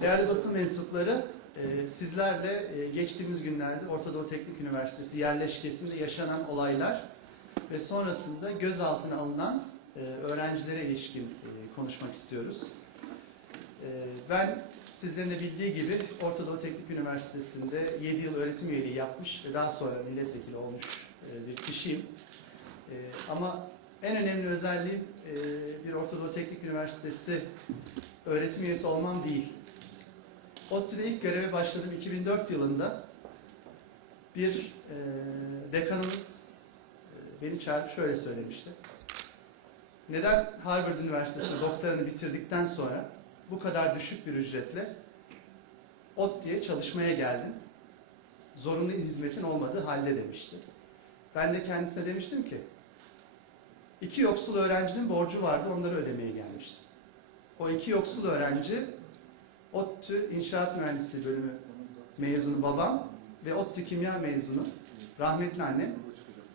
Değerli basın mensupları, e, sizlerle e, geçtiğimiz günlerde Orta Doğu Teknik Üniversitesi yerleşkesinde yaşanan olaylar ve sonrasında gözaltına alınan e, öğrencilere ilişkin konuşmak istiyoruz. Ben sizlerin de bildiği gibi Orta Doğu Teknik Üniversitesi'nde 7 yıl öğretim üyeliği yapmış ve daha sonra milletvekili olmuş bir kişiyim. Ama en önemli özelliğim bir Orta Doğu Teknik Üniversitesi öğretim üyesi olmam değil. ODTÜ'de ilk göreve başladım 2004 yılında. Bir e, dekanımız e, beni çağırıp şöyle söylemişti. Neden Harvard Üniversitesi'nde doktoranı bitirdikten sonra bu kadar düşük bir ücretle ODTÜ'ye çalışmaya geldin? Zorunlu hizmetin olmadığı halde demişti. Ben de kendisine demiştim ki iki yoksul öğrencinin borcu vardı onları ödemeye gelmiştim. O iki yoksul öğrenci ODTÜ İnşaat Mühendisliği bölümü mezunu babam ve ODTÜ Kimya mezunu rahmetli annem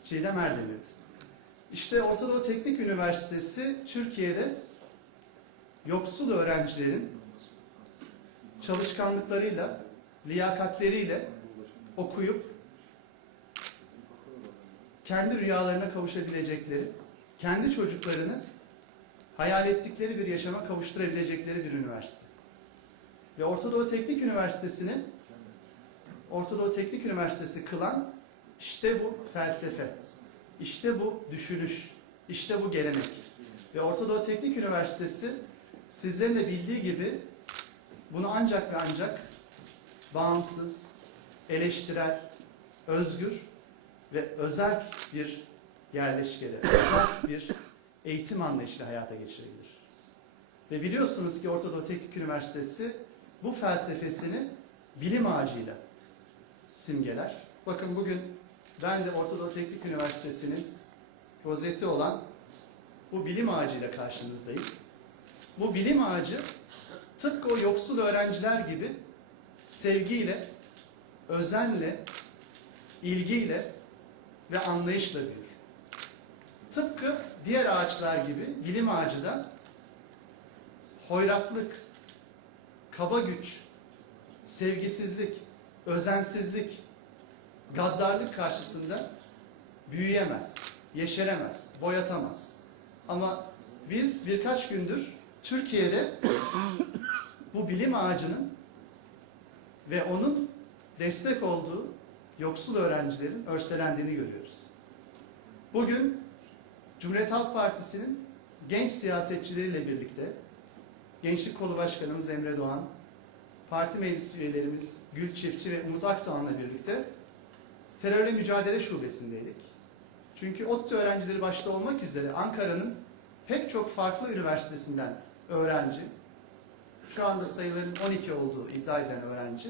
Çiğdem Erdemir. İşte Orta Doğu Teknik Üniversitesi Türkiye'de yoksul öğrencilerin çalışkanlıklarıyla, liyakatleriyle okuyup kendi rüyalarına kavuşabilecekleri, kendi çocuklarını hayal ettikleri bir yaşama kavuşturabilecekleri bir üniversite. Ve Orta Doğu Teknik Üniversitesi'ni Orta Doğu Teknik Üniversitesi kılan işte bu felsefe, işte bu düşünüş, işte bu gelenek. Ve Orta Doğu Teknik Üniversitesi sizlerin de bildiği gibi bunu ancak ve ancak bağımsız, eleştirel, özgür ve özerk bir yerleşkede, özerk bir eğitim anlayışıyla hayata geçirebilir. Ve biliyorsunuz ki Orta Doğu Teknik Üniversitesi bu felsefesini bilim ağacıyla simgeler. Bakın bugün ben de Orta Doğu Teknik Üniversitesi'nin rozeti olan bu bilim ağacıyla karşınızdayım. Bu bilim ağacı tıpkı o yoksul öğrenciler gibi sevgiyle, özenle, ilgiyle ve anlayışla büyür. Tıpkı diğer ağaçlar gibi bilim ağacı da hoyratlık, kaba güç, sevgisizlik, özensizlik, gaddarlık karşısında büyüyemez, yeşeremez, boyatamaz. Ama biz birkaç gündür Türkiye'de bu bilim ağacının ve onun destek olduğu yoksul öğrencilerin örselendiğini görüyoruz. Bugün Cumhuriyet Halk Partisi'nin genç siyasetçileriyle birlikte Gençlik Kolu Başkanımız Emre Doğan, parti meclis üyelerimiz Gül Çiftçi ve Umut Akdoğan'la birlikte terörle mücadele şubesindeydik. Çünkü ODTÜ öğrencileri başta olmak üzere Ankara'nın pek çok farklı üniversitesinden öğrenci, şu anda sayıların 12 olduğu iddia eden öğrenci,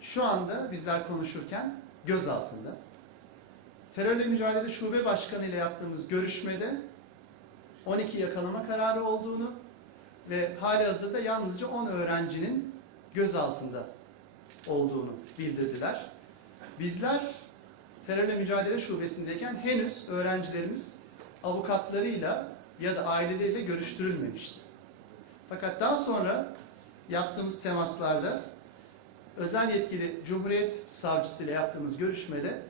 şu anda bizler konuşurken gözaltında. Terörle mücadele şube başkanı ile yaptığımız görüşmede 12 yakalama kararı olduğunu ve hali hazırda yalnızca 10 öğrencinin gözaltında olduğunu bildirdiler. Bizler terörle mücadele şubesindeyken henüz öğrencilerimiz avukatlarıyla ya da aileleriyle görüştürülmemişti. Fakat daha sonra yaptığımız temaslarda özel yetkili Cumhuriyet Savcısı ile yaptığımız görüşmede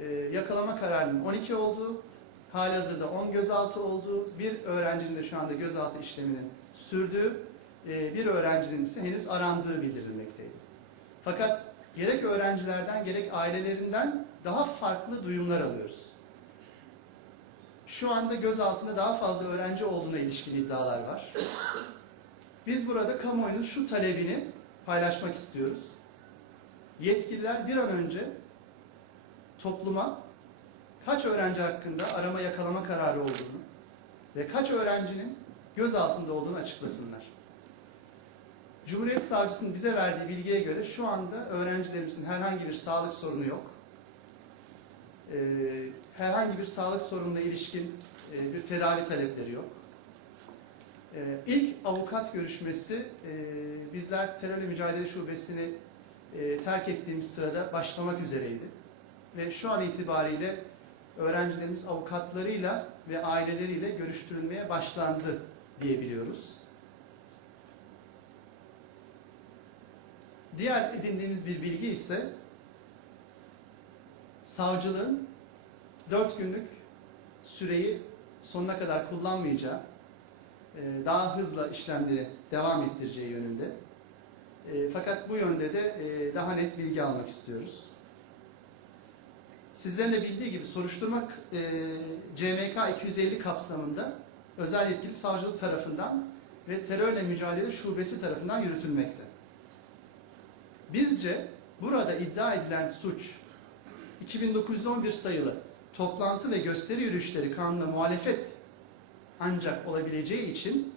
e, yakalama kararının 12 olduğu, hali hazırda 10 gözaltı olduğu, bir öğrencinin de şu anda gözaltı işleminin sürdüğü, e, bir öğrencinin ise henüz arandığı bildirilmekteydi. Fakat gerek öğrencilerden gerek ailelerinden daha farklı duyumlar alıyoruz. Şu anda gözaltında daha fazla öğrenci olduğuna ilişkin iddialar var. Biz burada kamuoyunun şu talebini paylaşmak istiyoruz. Yetkililer bir an önce topluma kaç öğrenci hakkında arama yakalama kararı olduğunu ve kaç öğrencinin gözaltında olduğunu açıklasınlar. Cumhuriyet Savcısının bize verdiği bilgiye göre şu anda öğrencilerimizin herhangi bir sağlık sorunu yok. Ee, herhangi bir sağlık sorununa ilişkin e, bir tedavi talepleri yok. Ee, ilk avukat görüşmesi e, bizler terörle mücadele şubesini e, terk ettiğimiz sırada başlamak üzereydi. Ve şu an itibariyle öğrencilerimiz avukatlarıyla ve aileleriyle görüştürülmeye başlandı diyebiliyoruz. Diğer edindiğimiz bir bilgi ise savcılığın 4 günlük süreyi sonuna kadar kullanmayacağı, e, daha hızla işlemleri devam ettireceği yönünde. E, Fakat bu yönde de e, daha net bilgi almak istiyoruz. Sizlerin de bildiği gibi soruşturma e, CMK 250 kapsamında özel yetkili savcılık tarafından ve terörle mücadele şubesi tarafından yürütülmekte. Bizce burada iddia edilen suç 2911 sayılı toplantı ve gösteri yürüyüşleri kanuna muhalefet ancak olabileceği için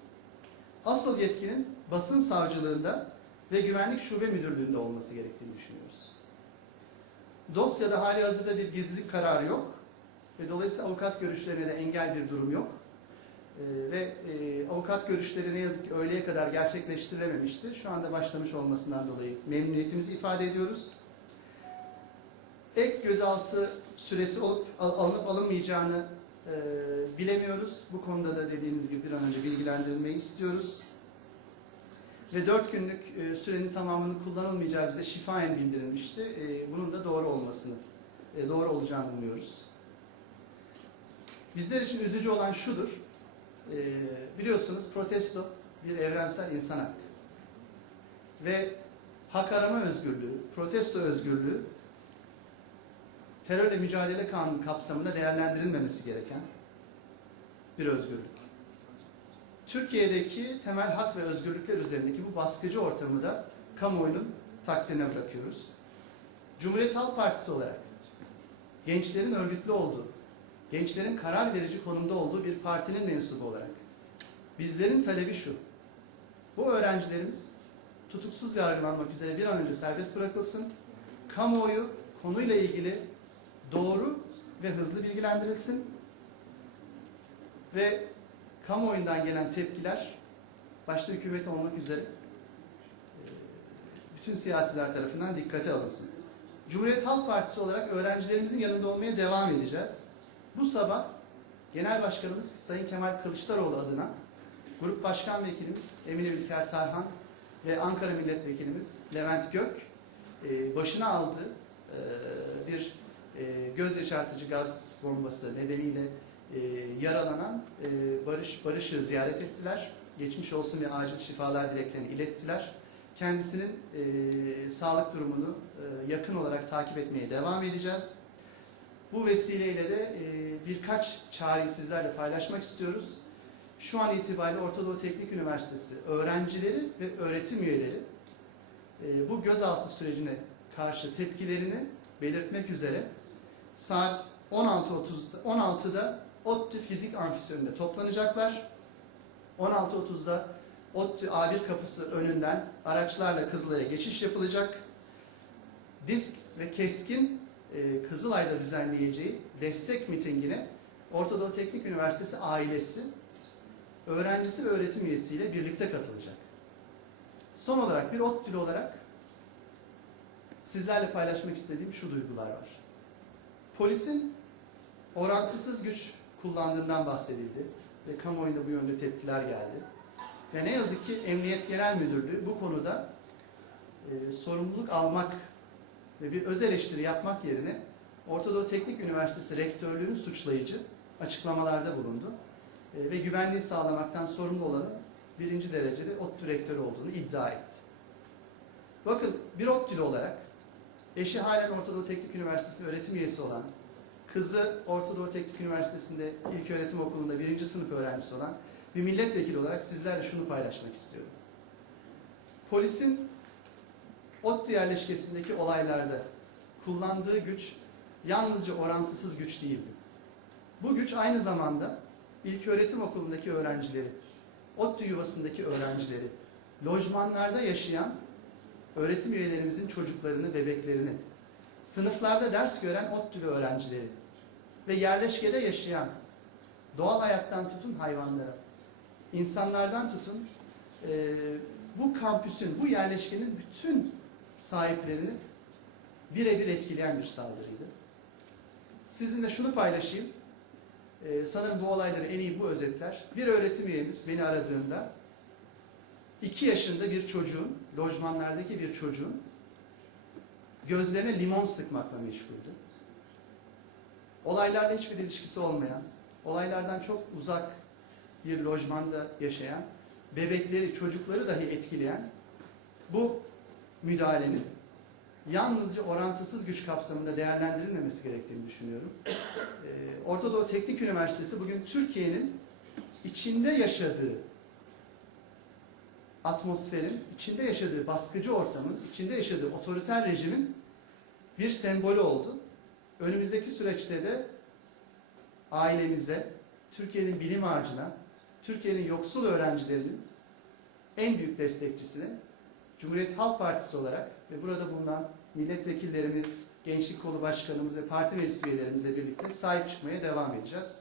asıl yetkinin basın savcılığında ve güvenlik şube müdürlüğünde olması gerektiğini düşünüyoruz. Dosyada hali hazırda bir gizlilik kararı yok ve dolayısıyla avukat görüşlerine de engel bir durum yok. Ee, ve e, avukat görüşleri ne yazık ki öğleye kadar gerçekleştirilememişti. Şu anda başlamış olmasından dolayı memnuniyetimizi ifade ediyoruz. Ek gözaltı süresi olup al- alınıp alınmayacağını e, bilemiyoruz. Bu konuda da dediğimiz gibi bir an önce bilgilendirmeyi istiyoruz. Ve 4 günlük e, sürenin tamamının kullanılmayacağı bize şifayen bildirilmişti. E, bunun da doğru olmasını, e, doğru olacağını umuyoruz. Bizler için üzücü olan şudur. E, biliyorsunuz protesto bir evrensel insan hakkı. Ve hak arama özgürlüğü, protesto özgürlüğü terörle mücadele kanunu kapsamında değerlendirilmemesi gereken bir özgürlük. Türkiye'deki temel hak ve özgürlükler üzerindeki bu baskıcı ortamı da kamuoyunun takdirine bırakıyoruz. Cumhuriyet Halk Partisi olarak gençlerin örgütlü olduğu, gençlerin karar verici konumda olduğu bir partinin mensubu olarak bizlerin talebi şu. Bu öğrencilerimiz tutuksuz yargılanmak üzere bir an önce serbest bırakılsın. Kamuoyu konuyla ilgili doğru ve hızlı bilgilendirilsin ve kamuoyundan gelen tepkiler başta hükümet olmak üzere e, bütün siyasiler tarafından dikkate alınsın. Cumhuriyet Halk Partisi olarak öğrencilerimizin yanında olmaya devam edeceğiz. Bu sabah Genel Başkanımız Sayın Kemal Kılıçdaroğlu adına Grup Başkan Vekilimiz Emine Ülker Tarhan ve Ankara Milletvekilimiz Levent Gök e, başına aldığı e, bir göz yaşartıcı gaz bombası nedeniyle e, yaralanan e, Barış Barış'ı ziyaret ettiler. Geçmiş olsun ve acil şifalar dileklerini ilettiler. Kendisinin e, sağlık durumunu e, yakın olarak takip etmeye devam edeceğiz. Bu vesileyle de e, birkaç çağrıyı sizlerle paylaşmak istiyoruz. Şu an itibariyle Orta Doğu Teknik Üniversitesi öğrencileri ve öğretim üyeleri e, bu gözaltı sürecine karşı tepkilerini belirtmek üzere saat 16.30'da 16'da ODTÜ Fizik Amfisi önünde toplanacaklar. 16.30'da ODTÜ A1 kapısı önünden araçlarla Kızılay'a geçiş yapılacak. Disk ve Keskin e, Kızılay'da düzenleyeceği destek mitingine Orta Doğu Teknik Üniversitesi ailesi, öğrencisi ve öğretim üyesiyle birlikte katılacak. Son olarak bir ODTÜ'lü olarak sizlerle paylaşmak istediğim şu duygular var. Polisin orantısız güç kullandığından bahsedildi ve kamuoyunda bu yönde tepkiler geldi. Ve ne yazık ki Emniyet Genel Müdürlüğü bu konuda e, sorumluluk almak ve bir öz eleştiri yapmak yerine Orta Doğu Teknik Üniversitesi Rektörlüğü'nün suçlayıcı açıklamalarda bulundu. E, ve güvenliği sağlamaktan sorumlu olanın birinci derecede ODTÜ rektörü olduğunu iddia etti. Bakın bir ODTÜ'lü olarak eşi halen Orta Doğu Teknik Üniversitesi'nde öğretim üyesi olan, kızı Orta Doğu Teknik Üniversitesi'nde ilk öğretim okulunda birinci sınıf öğrencisi olan bir milletvekili olarak sizlerle şunu paylaşmak istiyorum. Polisin ODTÜ yerleşkesindeki olaylarda kullandığı güç yalnızca orantısız güç değildi. Bu güç aynı zamanda ilk öğretim okulundaki öğrencileri, ODTÜ yuvasındaki öğrencileri, lojmanlarda yaşayan öğretim üyelerimizin çocuklarını, bebeklerini, sınıflarda ders gören ODTÜ'lü öğrencileri ve yerleşkede yaşayan doğal hayattan tutun hayvanlara, insanlardan tutun e, bu kampüsün, bu yerleşkenin bütün sahiplerini birebir etkileyen bir saldırıydı. Sizinle şunu paylaşayım. Ee, sanırım bu olayları en iyi bu özetler. Bir öğretim üyemiz beni aradığında 2 yaşında bir çocuğun, lojmanlardaki bir çocuğun gözlerine limon sıkmakla meşguldü. Olaylarla hiçbir ilişkisi olmayan, olaylardan çok uzak bir lojmanda yaşayan, bebekleri, çocukları dahi etkileyen bu müdahalenin yalnızca orantısız güç kapsamında değerlendirilmemesi gerektiğini düşünüyorum. Ee, Orta Doğu Teknik Üniversitesi bugün Türkiye'nin içinde yaşadığı atmosferin, içinde yaşadığı baskıcı ortamın, içinde yaşadığı otoriter rejimin bir sembolü oldu. Önümüzdeki süreçte de ailemize, Türkiye'nin bilim ağacına, Türkiye'nin yoksul öğrencilerinin en büyük destekçisine Cumhuriyet Halk Partisi olarak ve burada bulunan milletvekillerimiz, gençlik kolu başkanımız ve parti meclis üyelerimizle birlikte sahip çıkmaya devam edeceğiz.